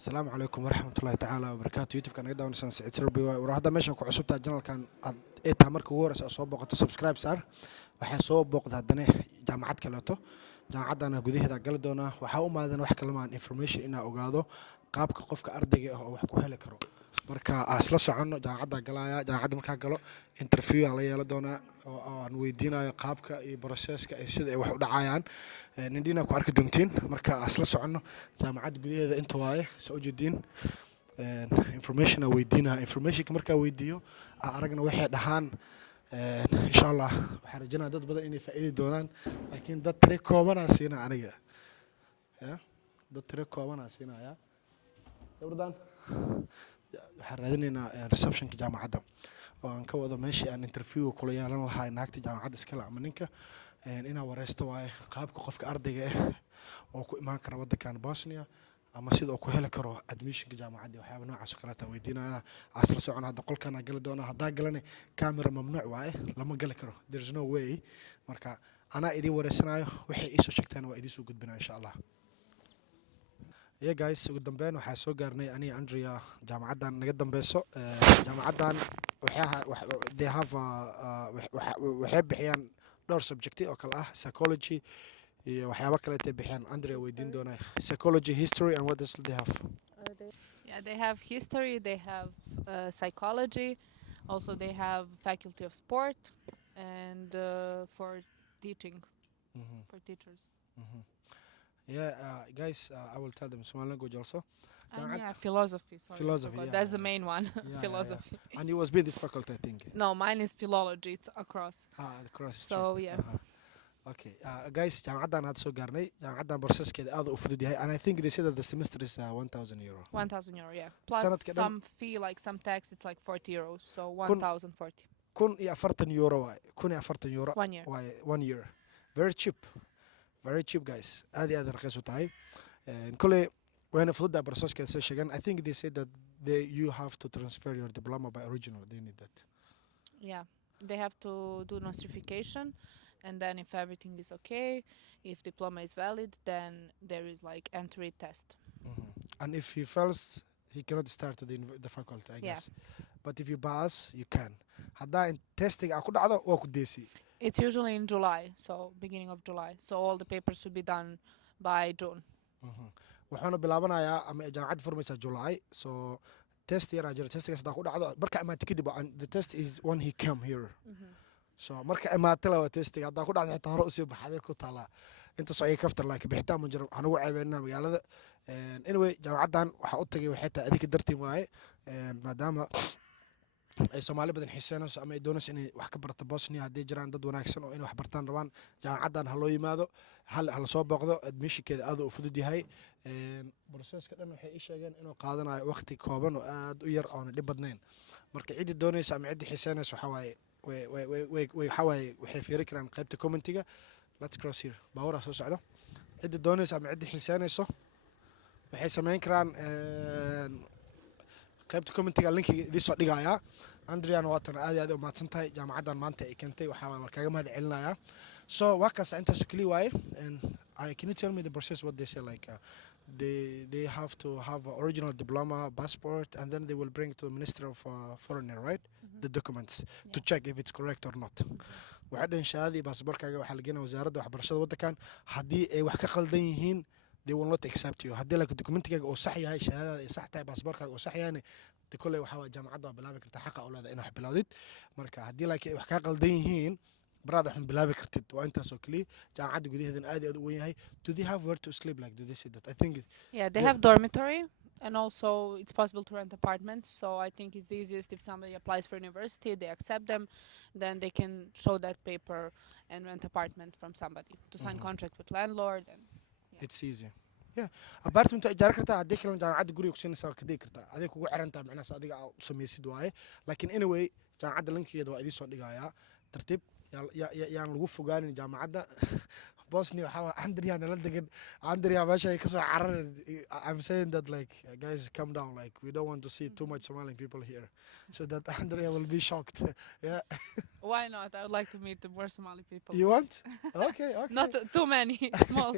السلام عليكم ورحمة الله تعالى وبركاته يوتيوب كان قدام نسان سعيد سربي وهذا ماشي ku cusubtaa channelkan aad eeta markii ugu horeysa soo booqato subscribe saar waxa soo booqda hadana jaamacad kaleeto jaamacadana gudaheeda gal doona waxa u maadan wax kale maan information ina ogaado qaabka qofka ardayga ah oo wax ku heli karo marka asla socono jaamacada galaya jaamacada marka galo interview la yeelo doona oo aan weydiinayo qaabka iyo processka ay sida ay wax u dhacayaan nindina ku arki doontiin marka asla socono jaamacada gudaheeda inta waaye soo jeedin information weydiina information marka weydiiyo aragna waxay dhahaan insha Allah waxaan rajaynayaa dad badan inay faa'iido doonaan laakiin dad tire koobana siina aniga dad tire koobana siinaya gabadhan waxaan raadinaynaa receptionka jaamacadda oo aan ka wado meeshii aan interview kula yeelan lahaa naagta jaamacadda iskala ama ninka inaan wareysto waaye qaabka qofka ardayga ah oo ku imaan kara waddankan Bosnia ama sidoo ku heli karo admissionka jaamacadda waxyaabo noocaas oo kale ah weydiinayna asla socon hadda qolkan gali doona hadda galane camera mamnuuc waaye lama gali karo there is no way marka ana idin wareysanayo waxay iso sheegtaan waa idin soo gudbinaa insha Allah guys ugu dambeyn waxaa soo gaarnay aniga Andrea jaamacadan naga dambeeso jaamacadan they have waxay bixiyaan dhowr subject oo kala ah psychology iyo waxyaabo kale ay bixiyaan Andrea weydiin doona psychology history and what else they have They have history, they have psychology, also they have faculty of sport and for teaching, for teachers. Guys, I will tell them Somali language also. And philosophy. Sorry, Philosophy, that's the main one. Philosophy. And you was being this faculty, I think. No, mine is philology. It's across. Across. So yeah. Okay, guys, jaamacadan aad soo gaarnay jaamacadan processkeeda aad u fudud yahay and I think they said that the semester is 1,000 euro. 1,000 euro, yeah. Plus some fee, like some tax, it's like 40 euros. So 1,040. 1,040 euro waay 1,040 euro 1 year. waay 1 year. Very cheap. Very cheap, guys. aad iyo aad raqiis u tahay kule wayna fududda processkeeda soo sheegan I think they said that you have to transfer your diploma by original they need that. Yeah, they have to do notification. And then if everything is okay, if diploma is valid, then there is like entry test. And if he fails, he cannot start the faculty, I guess. But if you pass, you can. Hadda in testing aku dhacdo waa ku deesi. It's usually in July, so beginning of July. So all the papers should be done by June. Waxaanu bilaabanayaa ama jaamacad furmaysa July. So test yar ajir testigaas hadda ku dhacdo marka amaad kadib the test is when he come here. So marka imaatay la testiga hadda ku dhacday xitaa hore u sii baxday ku taala inta soo ay kaftar laakiin bixitaan ma jiro waxaan ugu ceebeynaa magaalada anyway jaamacadan waxa u tagay waxay taa adika dartiin waaye maadaama ay Soomaali badan xiiseynayso ama ay doonayso inay wax ka barto Bosnia hadii jiraan dad wanaagsan oo inay wax bartaan rabaan jaamacadan ha loo yimaado hal soo booqdo admissionkeeda aad u fudud yahay processka dhan waxay ii sheegeen inuu qaadanayo waqti kooban oo aad u yar oo dhib badnayn marka cidi doonaysa ama cidi xiiseynayso waxa waaye waxay fiiri karaan qaybta commentiga let's cross here bawra soo socdo cidi doonaysa ama cidi xiiseynayso waxay sameyn karaan qaybta commentiga linkiga idin soo dhigaya Andrea waatan aad iyo aad u mahadsantahay jaamacadan maanta ay keentay waxa waan kaaga mahad celinayaa so wakas intaas kali waaye and can you tell me the process what they say like they have to have an original diploma passport and then they will bring to the Ministry of Foreign right the documents to check if it's correct or not waxa dhan shahaadii baasaboorkaaga waxa la geenaa wasaaradda waxbarashada waddankan haddii ay wax ka qaldan yihiin they will not accept you haddii like documentigaaga oo sax yahay shahaadada ay sax tahay baasaboorkaaga oo sax yahayna de kole waxa waa jaamacadda waa bilaabi kartaa xaqa u leedahay inaad wax bilowdid marka haddii like ay wax ka qaldan yihiin brad waxaan bilaabi kartid waa intaas oo kaliya jaamacadda gudaheedana aad iyo aad u weyn yahay do they have where to sleep like do they say that I think they have dormitory and also it's possible to rent apartments so I think it's easiest if somebody applies for university they accept them then they can show that paper and rent apartment from somebody to sign contract with landlord and it's easy apartment ijaar kartaa hadii kale jaamacadda guriga ku siinaysaa ka dhigi kartaa adiga kugu xirantaa macnaheedu adiga aad u sameeysid waaye laakiin anyway jaamacadda linkigeeda waa idin soo dhigayaa tartiib yaan lagu fogaanin jaamacadda Bosnia waxaa waa Andrea nala degan Andrea meesha ay kasoo cararin I'm saying that like guys come down like we don't want to see too much Somali people here so that Andrea will be shocked yeah Why not? I would like to meet more Somali people. you want okay Not too many. Small.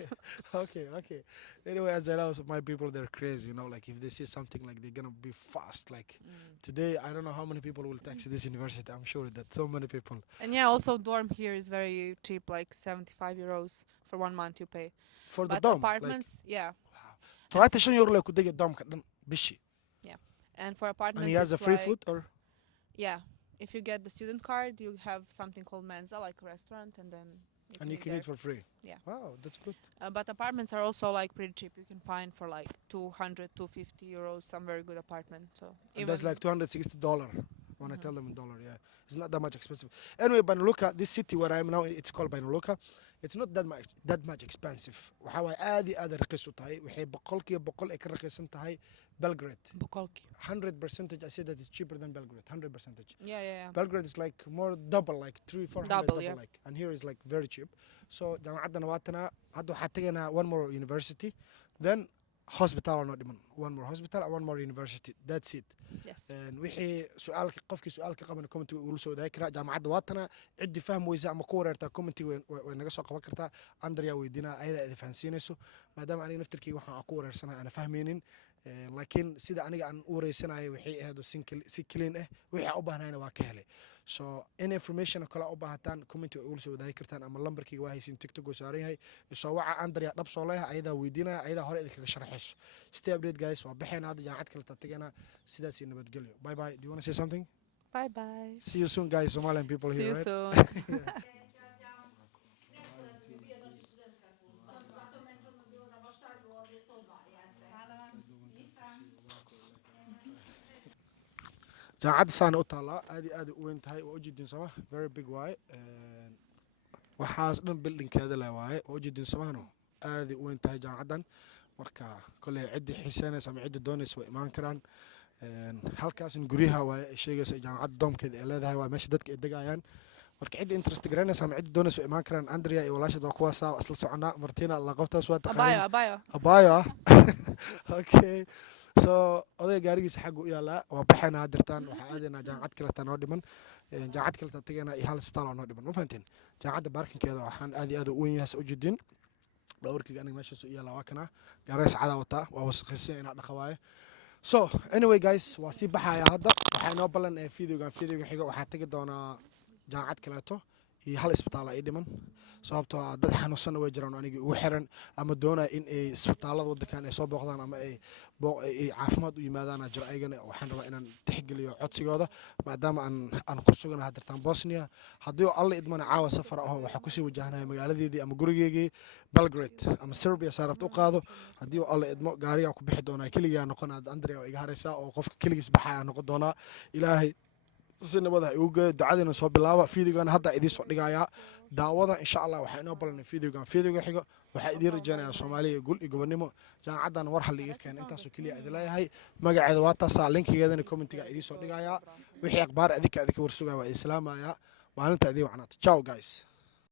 okay anyway as I know my people they're crazy you know like if they see something like they're gonna be fast like today I don't know how many people will taxi this university I'm sure that so many people And yeah, also dorm here is very cheap, like 75 euros for 1 month you pay. for the But dome apartments, yeah. 15 euro lay ku degi doomka dhan bishii And for apartments, and he has a it's free like, food or yeah. If you get the student card, you have something called mensa, like a restaurant, and then and you eat can there. eat for free Yeah. wow that's good But apartments are also like pretty cheap. You can find for like 200, 250 euros some very good apartment. So and that's like $260 when I tell them in dollar yeah it's not that much expensive anyway Banuluka this city where I am now it's called Banuluka it's not that much expensive waxaa waay aad iyo aad raqiis u tahay waxay boqolkiiba boqol ay ka raqiisan tahay Belgrade Bukolki. 100% I say that it's cheaper than Belgrade 100% Yeah. Belgrade is like more double like 300-400 Double, yeah. like and here is like very cheap so jaamacadana waatana hadda waxaa tegaynaa one more university then hospital oo noo dhiman one more hospital and one more university that's it Yes. wixii su'aalka qofkii su'aalka qaban commentiga uu soo wadaagi karaa jaamacadda waatana ciddi fahmi weysa ama ku wareertaa commentiga way naga soo qaban kartaa Andrea weydiinaa ayada idin fahansiinayso maadaama aniga naftirkeyga waxaan ku wareersanahay ana fahmaynin laakiin sida aniga aan u wareysanayo waxay ahayd si clean ah wixii aan u baahnayna waa ka helay so in information kale u baahataan comment way soo wadaagi kartaan ama lambarkayga waa haysiin TikTok oo saaran yahay soo waca Andrea dhab soo leeyahay ayada weydiinaya ayada hore idinkaga sharaxayso stay update guys waa baxayna hadda jaamacad kale tagayna sidaas iyo nabadgelyo bye bye do you want to say something Bye bye. see you soon guys Somalian people See here you right soon. jaamacadda saana u taallaa aad iyo aad u weyn tahay waa ujeedin sooma very big waaye waxaas dhan buildingkeeda leh waaye waa ujeedin soomahano aaday u weyn tahay jaamacaddan marka kolley ciddii xiiseynaysa ama ciddi doonaysa way imaan karaan halkaasna guryaha waaye ay sheegaysa jaamacadda doomkeeda ay leedahay waa meesha dadka ay degayaan marka ciddi interest garanaysa ama ciddi doonaysa way imaan karaan Andrea iyo walaasheed waa kuwaasa waa isla soconaa Martina la qabtaas waa taqaaniin Abayo. okay so odayga gaarigiisa xagga u yaalaa waa baxaynaa dirtaan waxaa aadaynaa jaamacad kaleeta noo dhiman jaamacad kaleeta tagaynaa iyo hal isbitaal oo noo dhiman ma fahanteen jaamacadda baarkinkeeda waxaan aad iyo aad u weyn yahay ujeedin dhawrkayga aniga meeshaas u yaalaa waa kana gaariga sacadaa wataa waa wasaqaysan inaa dhaqa waaye so anyway guys waa sii baxaya hadda waxaa inoo ballan videoga xiga waxaa tagi doonaa jaamacad kaleeto iyo hal isbitaal ay dhiman sababtoo ah dad xanuunsan way jiraan aniga ugu xiran ama doonaya in ay isbitaalada wadankan ay soo booqdaan ama ay caafimaad u yimaadaan jira ayagana waxaan rabaa inaan tixgeliyo codsigooda maadaama aan ku suganahay hadirtaan Bosnia haddii alla idmana caawa safar ah waxaa kusii wajahnahay magaaladeedii ama gurigeygii Belgrade ama Serbia saarabta u qaado haddii alla idmo gaariga ku bixi doonaa keligaa noqonaa Andrea iga haraysaa oo qofka keligiis baxaya noqon doonaa ilaahay sinabada ay ugu ducadina soo bilaaba videogan hadda idin soo dhigayaa daawada insha Allah waxaa inoo balanay videoga xiga waxaa idin rajaynayaa Soomaaliya gul iyo gobonimo jaamacadan war hal iga keen intaas oo kaliya idin leeyahay magaceeda waa taas linkigeedana commentiga idin soo dhigayaa wixii akhbaar adika warsugaa waa islaamaya maalinta idin wacnaata ciao guys